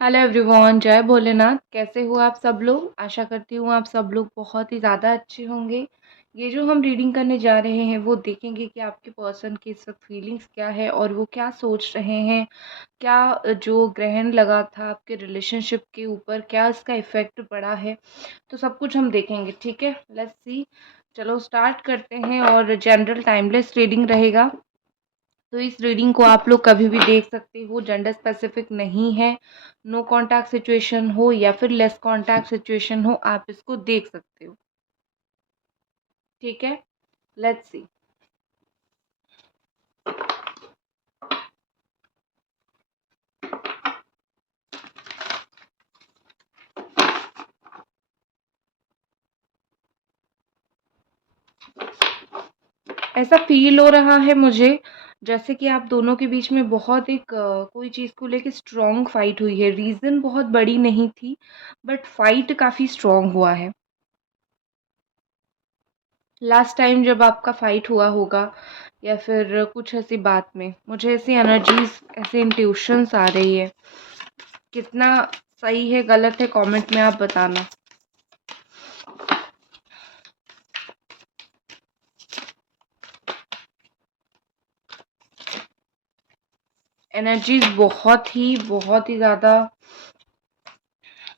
Hello everyone, जय भोलेनाथ। कैसे हो आप सब लोग? आशा करती हूँ आप सब लोग बहुत ही ज़्यादा अच्छे होंगे। ये जो हम रीडिंग करने जा रहे हैं वो देखेंगे कि आपके पर्सन की इस वक्त फीलिंग्स क्या है और वो क्या सोच रहे हैं। क्या जो ग्रहण लगा था आपके रिलेशनशिप के ऊपर, क्या इसका इफ़ेक्ट पड़ा है, तो सब कुछ हम देखेंगे। ठीक है, लेट्स सी। चलो स्टार्ट करते हैं। और जनरल टाइमलेस रीडिंग रहेगा, तो इस रीडिंग को आप लोग कभी भी देख सकते हो, जेंडर स्पेसिफिक नहीं है। नो कांटेक्ट सिचुएशन हो या फिर लेस कांटेक्ट सिचुएशन हो, आप इसको देख सकते हो। ठीक है, लेट्स सी। ऐसा फील हो रहा है मुझे जैसे कि आप दोनों के बीच में बहुत एक कोई चीज़ को लेके स्ट्रॉन्ग फाइट हुई है। रीज़न बहुत बड़ी नहीं थी, बट फाइट काफ़ी स्ट्रॉन्ग हुआ है। लास्ट टाइम जब आपका फाइट हुआ होगा या फिर कुछ ऐसी बात में, मुझे ऐसी एनर्जीज, ऐसे इंट्यूशंस आ रही है। कितना सही है गलत है कमेंट में आप बताना। एनर्जीज बहुत ही ज़्यादा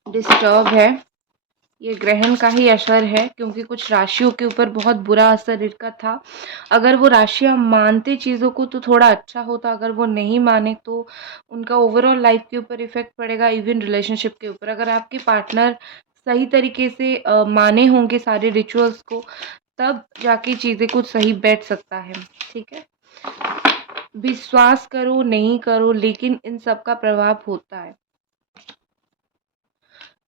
डिस्टर्ब है। ये ग्रहण का ही असर है, क्योंकि कुछ राशियों के ऊपर बहुत बुरा असर इनका था। अगर वो राशियां मानते चीज़ों को तो थोड़ा अच्छा होता, अगर वो नहीं माने तो उनका ओवरऑल लाइफ के ऊपर इफेक्ट पड़ेगा, इवन रिलेशनशिप के ऊपर। अगर आपके पार्टनर सही तरीके से माने होंगे सारे रिचुअल्स को, तब जाके चीज़ें कुछ सही बैठ सकता है। ठीक है, विश्वास करो नहीं करो, लेकिन इन सब का प्रभाव होता है।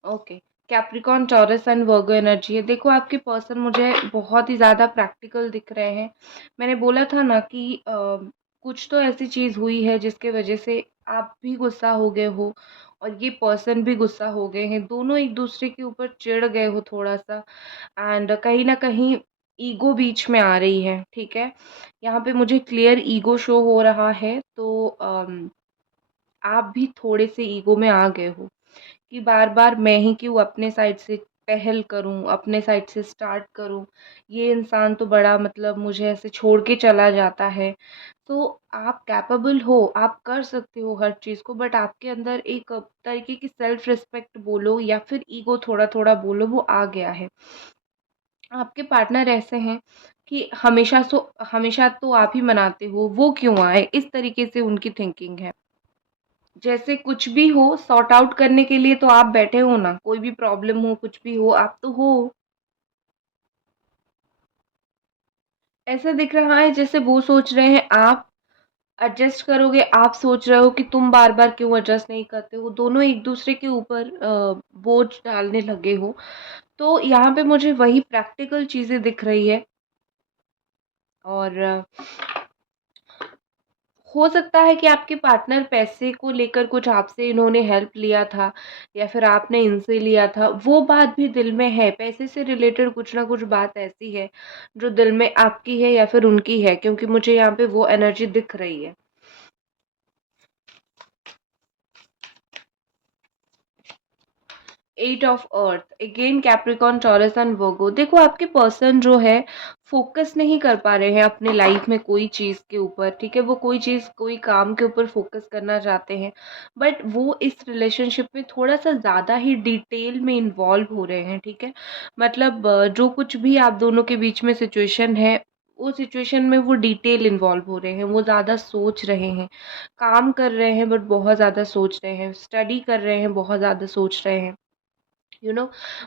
Okay, Capricorn, taurus and Virgo energy है। देखो, आपके पर्सन मुझे बहुत ही ज़्यादा प्रैक्टिकल दिख रहे हैं। मैंने बोला था ना कि कुछ तो ऐसी चीज़ हुई है जिसके वजह से आप भी गुस्सा हो गए हो और ये पर्सन भी गुस्सा हो गए हैं। दोनों एक दूसरे के ऊपर चिढ़ गए हो थोड़ा सा, एंड कहीं ना कहीं ईगो बीच में आ रही है। ठीक है, यहाँ पे मुझे क्लियर ईगो शो हो रहा है। तो आप भी थोड़े से ईगो में आ गए हो कि बार बार मैं ही क्यों अपने साइड से पहल करूं, अपने साइड से स्टार्ट करूं। ये इंसान तो बड़ा मतलब मुझे ऐसे छोड़ के चला जाता है। तो आप कैपेबल हो, आप कर सकते हो हर चीज़ को, बट आपके अंदर एक तरीके की सेल्फ रिस्पेक्ट बोलो या फिर ईगो थोड़ा थोड़ा बोलो, वो आ गया है। आपके पार्टनर ऐसे हैं कि हमेशा तो आप ही मनाते हो, वो क्यों आए, इस तरीके से उनकी थिंकिंग है। जैसे कुछ भी हो सॉर्ट आउट करने के लिए तो आप बैठे हो ना, कोई भी प्रॉब्लम हो कुछ भी हो आप तो हो। ऐसा दिख रहा है जैसे वो सोच रहे हैं आप एडजस्ट करोगे, आप सोच रहे हो कि तुम बार बार क्यों एडजस्ट नहीं करते हो। दोनों एक दूसरे के ऊपर बोझ डालने लगे हो। तो यहाँ पे मुझे वही प्रैक्टिकल चीजें दिख रही है। और हो सकता है कि आपके पार्टनर पैसे को लेकर कुछ आपसे इन्होंने हेल्प लिया था या फिर आपने इनसे लिया था, वो बात भी दिल में है। पैसे से रिलेटेड कुछ ना कुछ बात ऐसी है जो दिल में आपकी है या फिर उनकी है, क्योंकि मुझे यहाँ पे वो एनर्जी दिख रही है। 8 of earth, again Capricorn, taurus and वर्गो। देखो, आपके पर्सन जो है फोकस नहीं कर पा रहे हैं अपने लाइफ में कोई चीज़ के ऊपर। ठीक है, वो कोई चीज़ कोई काम के ऊपर फोकस करना चाहते हैं, बट वो इस रिलेशनशिप में थोड़ा सा ज़्यादा ही डिटेल में इन्वॉल्व हो रहे हैं। ठीक है, मतलब जो कुछ भी आप दोनों के बीच में सिचुएशन है, वो सिचुएशन में वो डिटेल इन्वॉल्व हो रहे हैं, वो ज़्यादा सोच रहे हैं। काम कर रहे हैं बट बहुत ज़्यादा सोच रहे हैं, स्टडी कर रहे हैं बहुत ज़्यादा सोच रहे हैं। यू नो,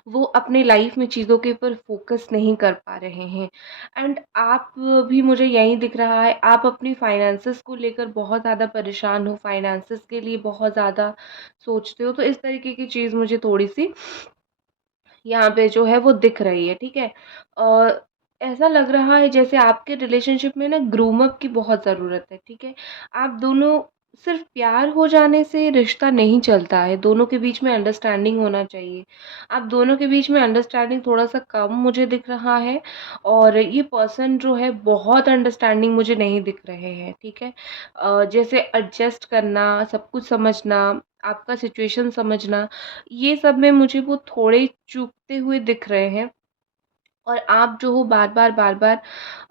वो अपने लाइफ में चीज़ों के ऊपर फोकस नहीं कर पा रहे हैं। एंड आप भी, मुझे यही दिख रहा है, आप अपनी फाइनेंसेस को लेकर बहुत ज़्यादा परेशान हो, फाइनेंसेस के लिए बहुत ज़्यादा सोचते हो। तो इस तरीके की चीज़ मुझे थोड़ी सी यहाँ पे जो है वो दिख रही है। ठीक है, और ऐसा लग रहा है जैसे आपके रिलेशनशिप में ना ग्रूम अप की बहुत ज़रूरत है। ठीक है, आप दोनों, सिर्फ प्यार हो जाने से रिश्ता नहीं चलता है, दोनों के बीच में अंडरस्टैंडिंग होना चाहिए। आप दोनों के बीच में अंडरस्टैंडिंग थोड़ा सा कम मुझे दिख रहा है, और ये पर्सन जो है बहुत अंडरस्टैंडिंग मुझे नहीं दिख रहे हैं। ठीक है, जैसे एडजस्ट करना, सब कुछ समझना, आपका सिचुएशन समझना, ये सब में मुझे वो थोड़े चूकते हुए दिख रहे हैं। और आप जो हो बार-बार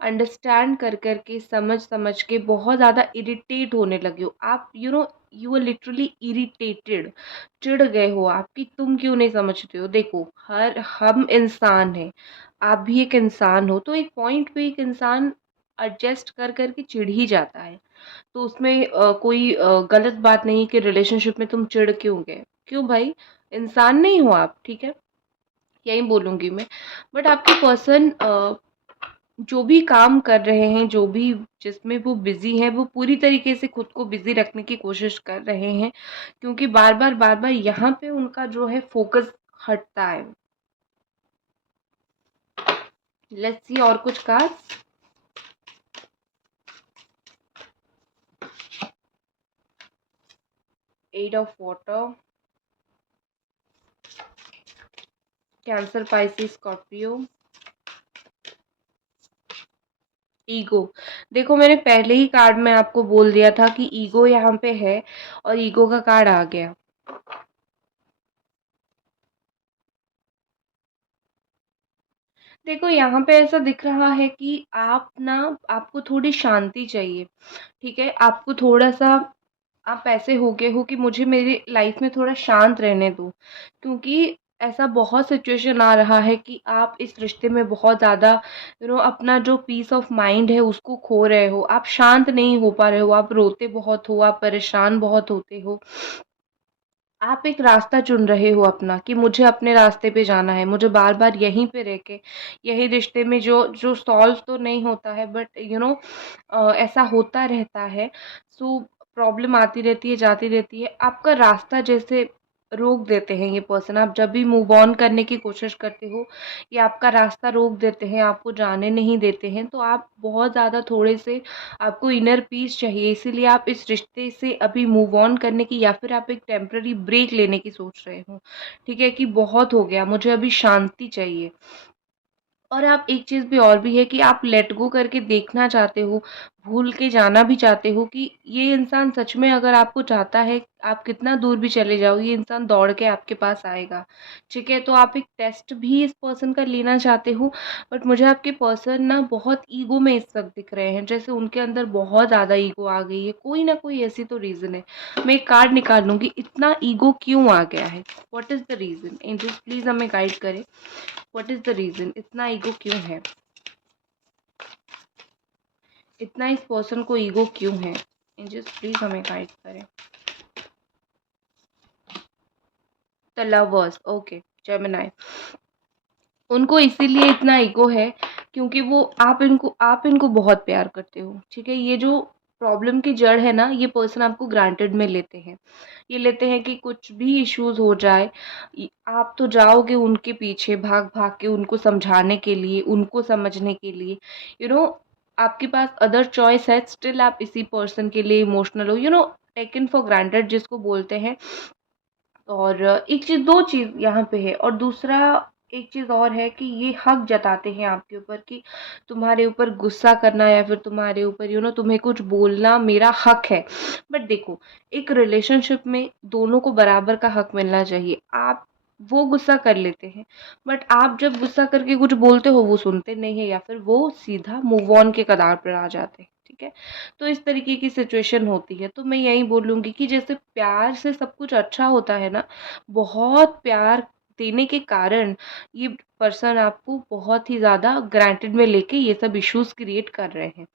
अंडरस्टैंड कर के, समझ के बहुत ज़्यादा इरिटेट होने लगे हो। आप यू आर लिटरली इरिटेटेड, चिढ़ गए हो आप कि तुम क्यों नहीं समझते हो। देखो, हर हम इंसान हैं, आप भी एक इंसान हो, तो एक पॉइंट पे एक इंसान एडजस्ट कर के चिढ़ ही जाता है। तो उसमें कोई गलत बात नहीं कि रिलेशनशिप में तुम चिढ़ क्यों गए। क्यों भाई? इंसान नहीं हो आप, ठीक है? यही बोलूँगी मैं। बट आपके पर्सन जो भी काम कर रहे हैं, जो भी जिसमें वो बिज़ी हैं, वो पूरी तरीके से खुद को बिज़ी रखने की कोशिश कर रहे हैं, क्योंकि बार-बार यहाँ पे उनका जो है फ़ोकस हटता है। लेट्स सी और कुछ cards. 8 of water, cancer, Pisces, Scorpio, ego. देखो, मैंने पहले ही कार्ड में आपको बोल दिया था कि ईगो यहाँ पे है और ईगो का कार्ड आ गया। देखो, यहाँ पे ऐसा दिख रहा है कि आपको थोड़ी शांति चाहिए, ठीक है? आपको थोड़ा-सा, आप ऐसे हो गए हो कि मुझे मेरी लाइफ में थोड़ा शांत रहने दो, क्योंकि ऐसा बहुत सिचुएशन आ रहा है कि आप इस रिश्ते में बहुत ज़्यादा अपना जो पीस ऑफ माइंड है उसको खो रहे हो। आप शांत नहीं हो पा रहे हो, आप रोते बहुत हो, आप परेशान बहुत होते हो। आप एक रास्ता चुन रहे हो अपना कि मुझे अपने रास्ते पे जाना है, मुझे बार-बार यहीं पे रह के, यही रिश्ते में जो जो सॉल्व तो नहीं होता है, बट ऐसा होता रहता है। सो प्रॉब्लम आती रहती है, जाती रहती है। आपका रास्ता जैसे रोक देते हैं ये पर्सन, आप जब भी मूव ऑन करने की कोशिश करते हो, ये आपका रास्ता रोक देते हैं, आपको जाने नहीं देते हैं। तो आप बहुत ज़्यादा थोड़े से, आपको इनर पीस चाहिए, इसीलिए आप इस रिश्ते से अभी मूव ऑन करने की, या फिर आप एक टेम्पररी ब्रेक लेने की सोच रहे हो, ठीक है? कि बहुत हो गया, मुझे अभी शांति चाहिए। और आप एक चीज़ भी और भी है कि आप लेट गो करके देखना चाहते हो, भूल के जाना भी चाहते हो कि ये इंसान सच में अगर आपको चाहता है, आप कितना दूर भी चले जाओ, ये इंसान दौड़ के आपके पास आएगा, ठीक है? तो आप एक टेस्ट भी इस पर्सन का लेना चाहते हो, बट मुझे आपके पर्सन ना बहुत ईगो में इस वक़्त दिख रहे हैं, जैसे उनके अंदर बहुत ज़्यादा ईगो आ गई है, कोई ना कोई ऐसी तो रीज़न है। मैं एक कार्ड निकाल लूँगी, इतना ईगो क्यों आ गया है? What is the reason? Angels please हमें गाइड करें। What is the reason? इतना ईगो क्यों है? इतना इस पर्सन को ईगो क्यों है? एंजल्स प्लीज़ हमें गाइड करें। The lovers, okay, Gemini. उनको इसीलिए इतना ईगो है क्योंकि वो आप इनको बहुत प्यार करते हो, ठीक है? ये जो प्रॉब्लम की जड़ है ना, ये पर्सन आपको ग्रांटेड में लेते हैं। ये लेते हैं कि कुछ भी इश्यूज़ हो जाए, आप तो जाओगे उनके पीछे भाग-भाग के उनको समझाने के लिए, उनको समझने के लिए। यू नो आपके पास अदर चॉइस है, स्टिल आप इसी पर्सन के लिए इमोशनल हो, टेकन फॉर ग्रांटेड जिसको बोलते हैं। और एक चीज़, 2 चीज़ यहाँ पे है, और दूसरा एक चीज़ और है कि ये हक जताते हैं आपके ऊपर कि तुम्हारे ऊपर गुस्सा करना या फिर तुम्हारे ऊपर तुम्हें कुछ बोलना मेरा हक है। बट देखो, एक रिलेशनशिप में दोनों को बराबर का हक मिलना चाहिए। आप वो गुस्सा कर लेते हैं, बट आप जब गुस्सा करके कुछ बोलते हो वो सुनते नहीं है, या फिर वो सीधा मूव ऑन के कगार पर आ जाते हैं, ठीक है? तो इस तरीके की सिचुएशन होती है। तो मैं यही बोलूँगी कि जैसे प्यार से सब कुछ अच्छा होता है ना, बहुत प्यार देने के कारण ये पर्सन आपको बहुत ही ज़्यादा ग्रांटेड में लेके ये सब इश्यूज़ क्रिएट कर रहे हैं।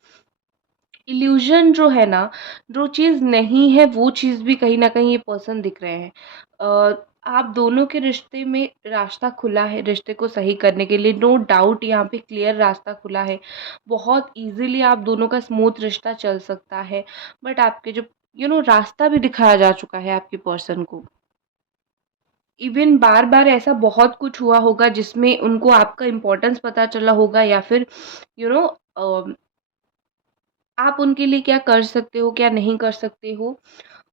इल्यूज़न जो है ना, जो चीज़ नहीं है वो चीज़ भी कहीं न कहीं ये पर्सन दिख रहे हैं। आप दोनों के रिश्ते में रास्ता खुला है, रिश्ते को सही करने के लिए, नो डाउट यहाँ पे क्लियर रास्ता खुला है। बहुत ईज़िली आप दोनों का स्मूथ रिश्ता चल सकता है। बट आपके जो रास्ता भी दिखाया जा चुका है आपके पर्सन को। इवन बार-बार ऐसा बहुत कुछ हुआ होगा जिसमें उनको आपका इम्पोर्टेंस पता चला होगा, या फिर यू नो अ आप उनके लिए क्या कर सकते हो, क्या नहीं कर सकते हो,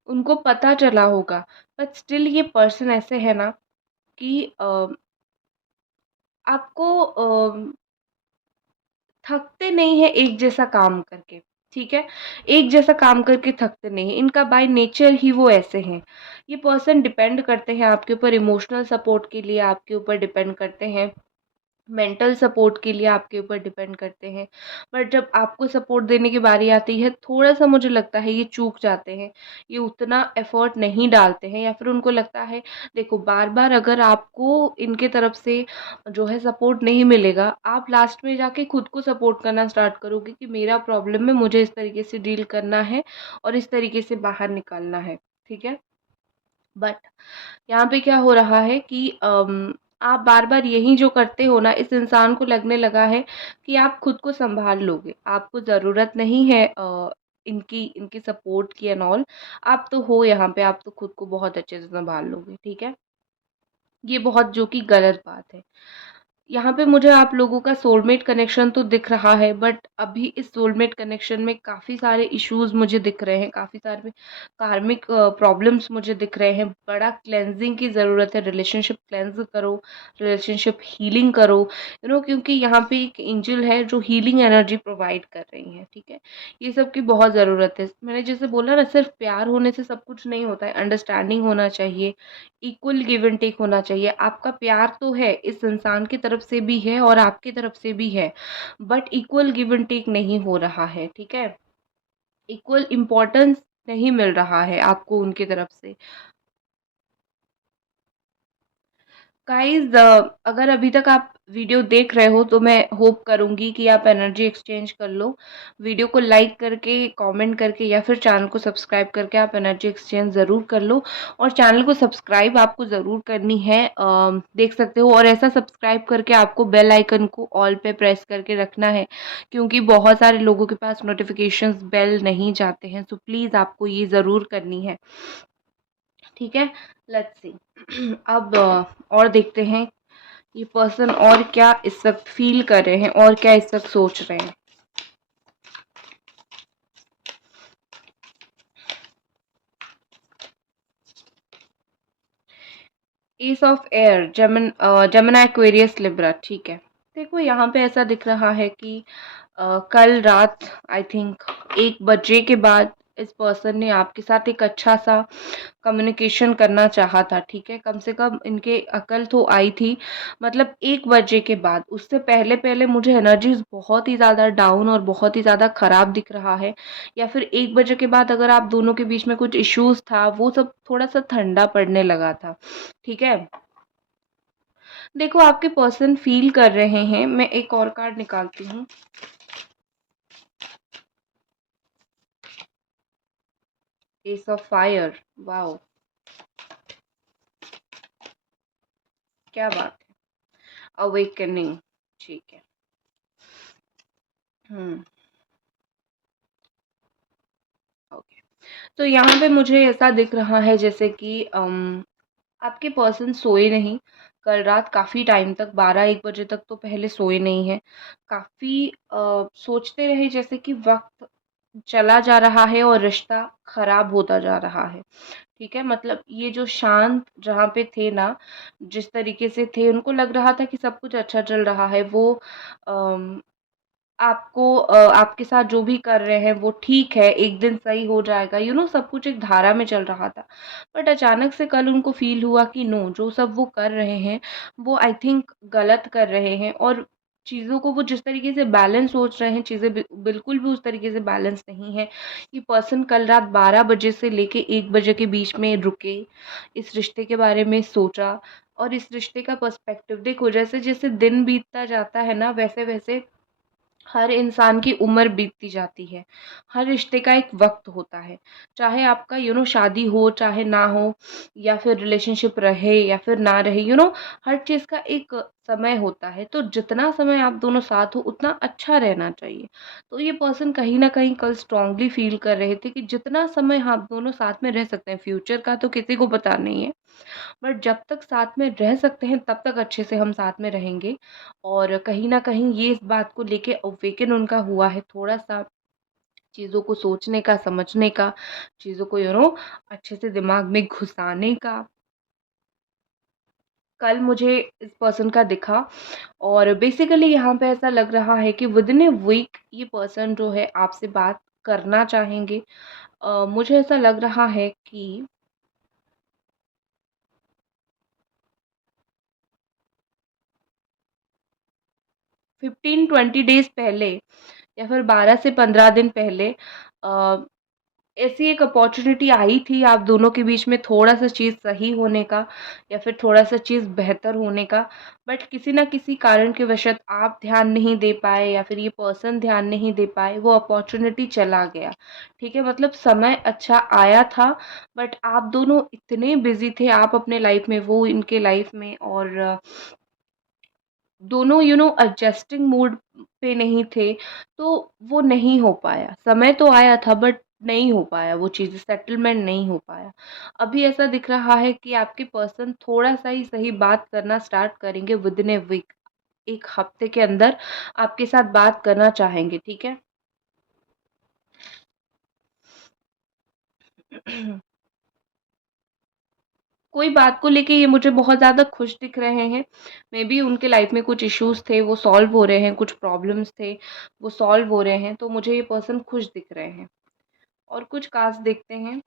उनको पता चला होगा। बट स्टिल ये पर्सन ऐसे है ना कि आपको थकते नहीं हैं एक जैसा काम करके, ठीक है? एक जैसा काम करके थकते नहीं हैं, इनका बाय नेचर ही वो ऐसे हैं। ये पर्सन डिपेंड करते हैं आपके ऊपर, इमोशनल सपोर्ट के लिए आपके ऊपर डिपेंड करते हैं, मेंटल सपोर्ट के लिए आपके ऊपर डिपेंड करते हैं। बट जब आपको सपोर्ट देने की बारी आती है, थोड़ा-सा मुझे लगता है ये चूक जाते हैं। ये उतना एफ़र्ट नहीं डालते हैं, या फिर उनको लगता है, देखो बार-बार अगर आपको इनके तरफ से जो है सपोर्ट नहीं मिलेगा, आप लास्ट में जाके खुद को सपोर्ट करना स्टार्ट करोगे कि मेरा प्रॉब्लम है, मुझे इस तरीके से डील करना है और इस तरीके से बाहर निकलना है। ठीक है? बट यहाँ पे क्या हो रहा है कि आप बार-बार यही जो करते हो ना, इस इंसान को लगने लगा है कि आप खुद को सँभाल लोगे। आपको ज़रूरत नहीं है इनकी इनकी सपोर्ट की एंड ऑल। आप तो हो यहाँ पे, आप तो खुद को बहुत अच्छे से सँभाल लोगे, ठीक है? ये बहुत जो कि गलत बात है। यहाँ पे मुझे आप लोगों का सोलमेट कनेक्शन तो दिख रहा है, बट अभी इस सोलमेट कनेक्शन में काफ़ी सारे इश्यूज़ मुझे दिख रहे हैं, काफ़ी सारे कार्मिक प्रॉब्लम्स मुझे दिख रहे हैं। बड़ा क्लेंजिंग की ज़रूरत है, रिलेशनशिप क्लेंज करो, रिलेशनशिप हीलिंग करो, क्योंकि यहाँ पे एक एंजल है जो हीलिंग एनर्जी प्रोवाइड कर रही है, ठीक है? ये सब की बहुत ज़रूरत है। मैंने जैसे बोला ना, सिर्फ प्यार होने से सब कुछ नहीं होता है, अंडरस्टैंडिंग होना चाहिए, इक्वल गिव एंड टेक होना चाहिए। आपका प्यार तो है, इस इंसान की तरफ से भी है और आपकी तरफ से भी है, but equal give and take नहीं हो रहा है, ठीक है? इक्वल इम्पोर्टेंस नहीं मिल रहा है आपको उनकी तरफ से। गाइज़, अगर अभी तक आप वीडियो देख रहे हो तो मैं होप करूँगी कि आप एनर्जी एक्सचेंज कर लो। वीडियो को लाइक करके, कमेंट करके या फिर चैनल को सब्सक्राइब करके आप एनर्जी एक्सचेंज ज़रूर कर लो, और चैनल को सब्सक्राइब आपको ज़रूर करनी है। देख सकते हो, और ऐसा सब्सक्राइब करके आपको बेल आइकन को ऑल पे प्रेस करके रखना है, क्योंकि बहुत सारे लोगों के पास नोटिफ़िकेशंस बेल नहीं जाते हैं, सो प्लीज़ आपको ये ज़रूर करनी है। ठीक है? Let's see. अब और देखते हैं ये पर्सन और क्या इस वक़्त फ़ील कर रहे हैं और क्या इस वक़्त सोच रहे हैं। S of air, Gemini, Aquarius, Libra, ठीक है। देखो यहाँ पे ऐसा दिख रहा है कि कल रात आई थिंक 1 बजे के बाद इस पर्सन ने आपके साथ एक अच्छा-सा कम्युनिकेशन करना चाहा था, ठीक है? कम से कम इनके अकल तो आई थी, मतलब 1 बजे के बाद। उससे पहले-पहले मुझे एनर्जीज़ बहुत ही ज़्यादा डाउन और बहुत ही ज़्यादा ख़राब दिख रहा है, या फिर 1 बजे के बाद अगर आप दोनों के बीच में कुछ इश्यूज़ था, वो सब थोड़ा-सा ठंडा पड़ने लगा था, ठीक है? देखो आपके पर्सन फ़ील कर रहे हैं, मैं एक और कार्ड निकालती हूँ। S of fire, wow! क्या बात है। अवेकनिंग, ठीक है। हुँ, ओके। तो यहाँ पे मुझे ऐसा दिख रहा है जैसे कि आपके पर्सन सोए नहीं, कल रात काफ़ी टाइम तक 12-1 बजे तक तो पहले सोए नहीं हैं। काफ़ी सोचते रहे, जैसे कि वक़्त चला जा रहा है और रिश्ता ख़राब होता जा रहा है, ठीक है? मतलब ये जो शांत जहाँ पे थे ना, जिस तरीके से थे, उनको लग रहा था कि सब कुछ अच्छा चल रहा है। वो अम आपके साथ जो भी कर रहे हैं वो ठीक है, एक दिन सही हो जाएगा, सब कुछ एक धारा में चल रहा था। बट अचानक से कल उनको फ़ील हुआ कि नो, जो सब वो कर रहे हैं, वो आई थिंक गलत कर रहे हैं, और चीज़ों को वो जिस तरीके से बैलेंस सोच रहे हैं, चीज़ें बिल्कुल भी उस तरीके से बैलेंस नहीं है। ये पर्सन कल रात 12 बजे से लेके 1 बजे के बीच में रुके, इस रिश्ते के बारे में सोचा, और इस रिश्ते का पर्सपेक्टिव देखो, जैसे-जैसे दिन बीतता जाता है ना, वैसे-वैसे हर इंसान की उम्र बीतती जाती है। हर रिश्ते का एक वक़्त होता है। चाहे आपका शादी हो, चाहे ना हो, या फिर रिलेशनशिप रहे या फिर ना रहे, हर चीज़ का एक समय होता है। तो जितना समय आप दोनों साथ हो, उतना अच्छा रहना चाहिए। तो ये पर्सन कहीं न कहीं कल स्ट्रॉन्गली फ़ील कर रहे थे कि जितना समय आप दोनों साथ में रह सकते हैं, फ्यूचर का तो किसी को पता नहीं है। बट जब तक साथ में रह सकते हैं, तब तक अच्छे से हम साथ में रहेंगे, और कहीं न कहीं ये इस बात को लेके अवेकन उनका हुआ है, थोड़ा-सा चीज़ों को सोचने का, समझने का, चीज़ों को अच्छे से दिमाग में घुसाने का। कल मुझे इस पर्सन का दिखा, और बेसिकली यहाँ पे ऐसा लग रहा है कि विदिन अ वीक ये पर्सन जो है आपसे बात करना चाहेंगे। मुझे ऐसा लग रहा है कि 15-20 डेज़ पहले या फिर 12 से 15 दिन पहले अ, ऐसी एक अपॉर्च्युनिटी आई थी आप दोनों के बीच में थोड़ा-सा चीज़ सही होने का या फिर थोड़ा-सा चीज़ बेहतर होने का, बट किसी न किसी कारण के वशत आप ध्यान नहीं दे पाए या फिर ये पर्सन ध्यान नहीं दे पाए, वो अपॉर्च्युनिटी चला गया, ठीक है? मतलब समय अच्छा आया था, बट आप दोनों इतने बिज़ी थे, आप अपने लाइफ़ में, वो इनके लाइफ़ में, और दोनों एडजस्टिंग मूड पे नहीं थे, तो वो नहीं हो पाया। समय तो आया था बट नहीं हो पाया, वो चीज़ें सेटलमेंट नहीं हो पाया। अभी ऐसा दिख रहा है कि आपके पर्सन थोड़ा-सा ही सही बात करना स्टार्ट करेंगे विदिन अ वीक। 1 हफ्ते के अंदर आपके साथ बात करना चाहेंगे, ठीक है? कोई बात को लेके ये मुझे बहुत ज़्यादा खुश दिख रहे हैं। मेबी उनके लाइफ़ में कुछ इश्यूज़ थे, वो सॉल्व हो रहे हैं, कुछ प्रॉब्लम्स थे, वो सॉल्व हो रहे हैं, तो मुझे ये पर्सन खुश दिख रहे हैं। और कुछ कार्ड्स देखते हैं।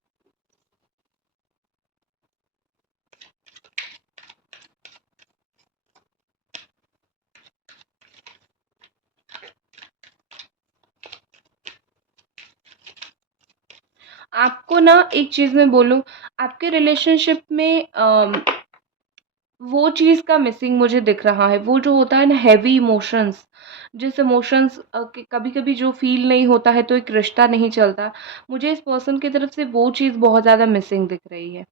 आपको ना एक चीज़ मैं बोलूँ, आपके रिलेशनशिप में वो चीज़ का मिसिंग मुझे दिख रहा है। वो जो होता है ना हेवी इमोशंस, जिस इमोशंस के कभी-कभी जो फ़ील नहीं होता है तो एक रिश्ता नहीं चलता। मुझे इस पर्सन की तरफ से वो चीज़ बहुत ज़्यादा मिसिंग दिख रही है।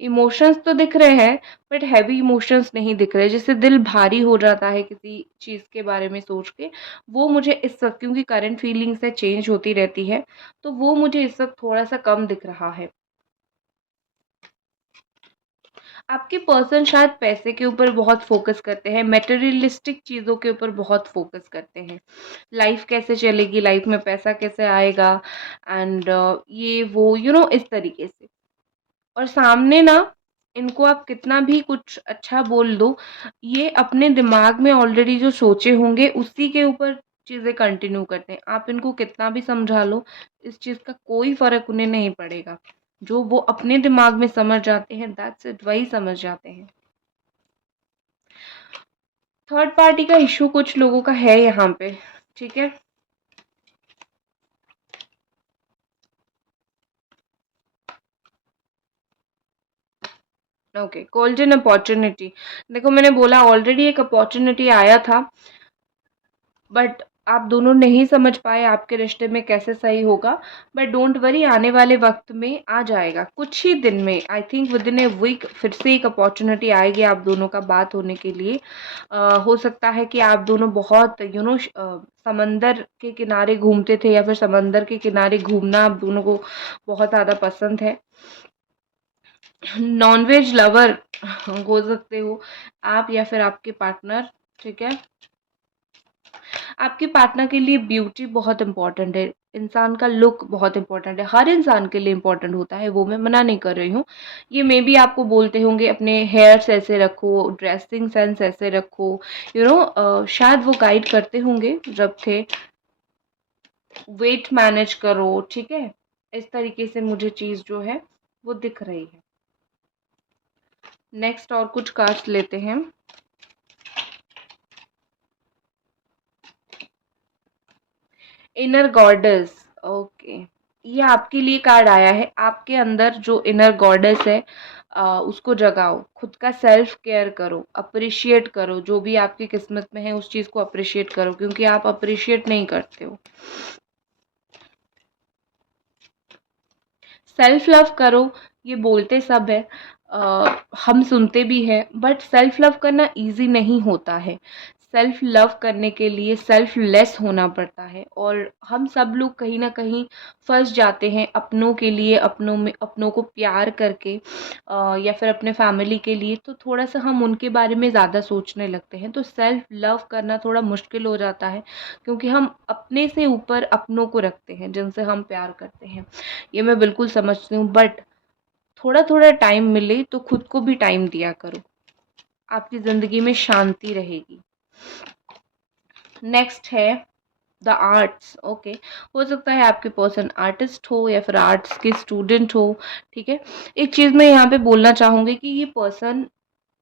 इमोशंस तो दिख रहे हैं बट हेवी इमोशंस नहीं दिख रहे। जैसे दिल भारी हो जाता है किसी चीज़ के बारे में सोच के, वो मुझे इस वक़्त, क्योंकि करंट फीलिंग्स है, चेंज होती रहती है, तो वो मुझे इस वक़्त थोड़ा-सा कम दिख रहा है। आपके पर्सन शायद पैसे के ऊपर बहुत फ़ोकस करते हैं, मटेरियलिस्टिक चीज़ों के ऊपर बहुत फ़ोकस करते हैं। लाइफ़ कैसे चलेगी, लाइफ़ में पैसा कैसे आएगा, एंड ये वो इस तरीके से। और सामने ना इनको आप कितना भी कुछ अच्छा बोल दो, ये अपने दिमाग में ऑलरेडी जो सोचे होंगे उसी के ऊपर चीज़ें कंटिन्यू करते हैं। आप इनको कितना भी समझा लो, इस चीज़ का कोई फ़र्क उन्हें नहीं पड़ेगा। जो वो अपने दिमाग में समझ जाते हैं, दैट्स इट, वही समझ जाते हैं। थर्ड पार्टी का इश्यू कुछ लोगों का है यहाँ पे, ठीक है? Okay, golden opportunity. देखो, मैंने बोला ऑलरेडी एक अपॉर्च्युनिटी आया था, बट आप दोनों नहीं समझ पाए आपके रिश्ते में कैसे सही होगा। बट डोंट वरी, आने वाले वक्त में आ जाएगा, कुछ ही दिन में, I think within a week फिर से एक अपॉर्चुनिटी आएगी आप दोनों का बात होने के लिए। हो सकता है कि आप दोनों बहुत समंदर के किनारे घूमते थे, या फिर समंदर के किनारे घूमना आप दोनों को बहुत ज़्यादा पसंद है। नॉनवेज लवर हो सकते हो आप या फिर आपके पार्टनर, ठीक है? आपके पार्टनर के लिए ब्यूटी बहुत इम्पोर्टेंट है, इंसान का लुक बहुत इम्पोर्टेंट है, हर इंसान के लिए इम्पोर्टेंट होता है, वो मैं मना नहीं कर रही हूँ। ये मे बी आपको बोलते होंगे अपने हेयर्स ऐसे रखो, ड्रेसिंग सेंस ऐसे रखो, शायद वो गाइड करते होंगे जब थे, वेट मैनेज करो, ठीक है? इस तरीके से मुझे चीज़ जो है वो दिख रही है। नेक्स्ट और कुछ कार्ड्स लेते हैं। इनर गॉडेस, ओके, ये आपके लिए कार्ड आया है। आपके अंदर जो इनर गॉडेस है, उसको जगाओ, खुद का सेल्फ केयर करो, अप्रिशिएट करो, जो भी आपकी किस्मत में है उस चीज़ को अप्रिशिएट करो, क्योंकि आप अप्रिशिएट नहीं करते हो। सेल्फ लव करो, ये बोलते सब है, हम सुनते भी हैं, बट सेल्फ लव करना इजी नहीं होता है। सेल्फ लव करने के लिए सेल्फ लेस होना पड़ता है, और हम सब लोग कहीं ना कहीं फंस जाते हैं अपनों के लिए, अपनों को प्यार करके, या फिर अपने फैमिली के लिए, तो थोड़ा सा हम उनके बारे में ज़्यादा सोचने लगते हैं, तो सेल्फ लव करना थोड़ा मुश्किल हो जाता है, क्योंकि हम अपने से ऊपर अपनों को रखते हैं जिनसे हम प्यार करते हैं। ये मैं बिल्कुल समझती हूँ, बट थोड़ा थोड़ा टाइम मिले तो खुद को भी टाइम दिया करो, आपकी ज़िंदगी में शांति रहेगी। नेक्स्ट है द आर्ट्स, ओके। हो सकता है आपके पर्सन आर्टिस्ट हो या फिर आर्ट्स के स्टूडेंट हो, ठीक है। एक चीज़ मैं यहाँ पे बोलना चाहूँगी कि ये पर्सन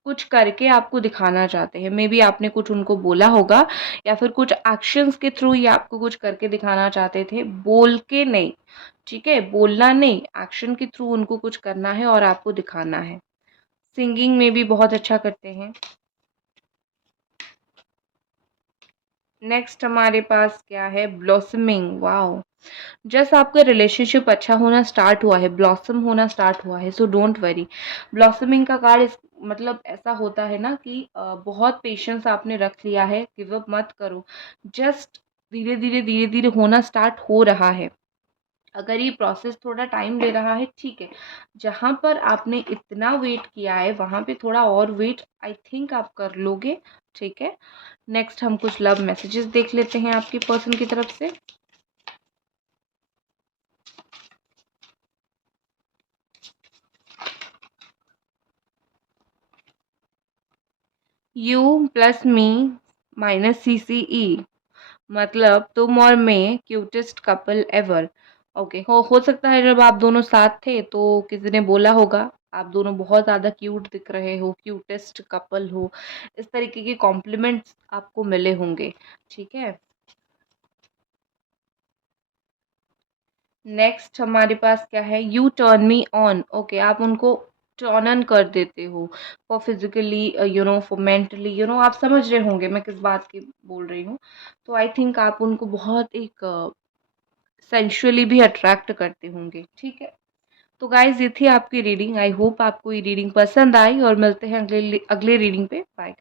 कुछ करके आपको दिखाना चाहते हैं। मे बी आपने कुछ उनको बोला होगा या फिर कुछ एक्शंस के थ्रू ये आपको कुछ करके दिखाना चाहते थे, बोल के नहीं, ठीक है? बोलना नहीं, एक्शन के थ्रू उनको कुछ करना है और आपको दिखाना है। सिंगिंग में भी बहुत अच्छा करते हैं। नेक्स्ट हमारे पास क्या है, ब्लॉसमिंग, वाओ। जस्ट आपका रिलेशनशिप अच्छा होना स्टार्ट हुआ है, ब्लॉसम होना स्टार्ट हुआ है, सो डोंट वरी। ब्लॉसमिंग का कार्ड इस मतलब ऐसा होता है ना कि बहुत पेशेंस आपने रख लिया है, गिव अप मत करो। जस्ट धीरे धीरे होना स्टार्ट हो रहा है। अगर ये प्रोसेस थोड़ा टाइम ले रहा है, ठीक है। जहाँ पर आपने इतना वेट किया है वहाँ पे थोड़ा और वेट आई थिंक आप कर लोगे, ठीक है। नेक्स्ट हम कुछ लव मैसेजेस देख लेते हैं आपकी पर्सन की तरफ से। You plus me minus CCE, मतलब तुम और मैं क्यूटेस्ट कपल एवर। ओके, हो सकता है जब आप दोनों साथ थे तो किसी ने बोला होगा आप दोनों बहुत ज़्यादा क्यूट दिख रहे हो, क्यूटेस्ट कपल हो, इस तरीके के कॉम्प्लीमेंट्स आपको मिले होंगे, ठीक है। नेक्स्ट हमारे पास क्या है, U turn me on, okay. आप उनको टर्न ऑन कर देते हो फॉर फिजिकली, फॉर मेंटली, आप समझ रहे होंगे मैं किस बात की बोल रही हूँ। तो आई थिंक आप उनको बहुत एक सेंशुअली भी अट्रैक्ट करते होंगे, ठीक है। तो गाइज ये थी आपकी रीडिंग। आई होप आपको ये रीडिंग पसंद आई और मिलते हैं अगले अगले रीडिंग पे। बाय।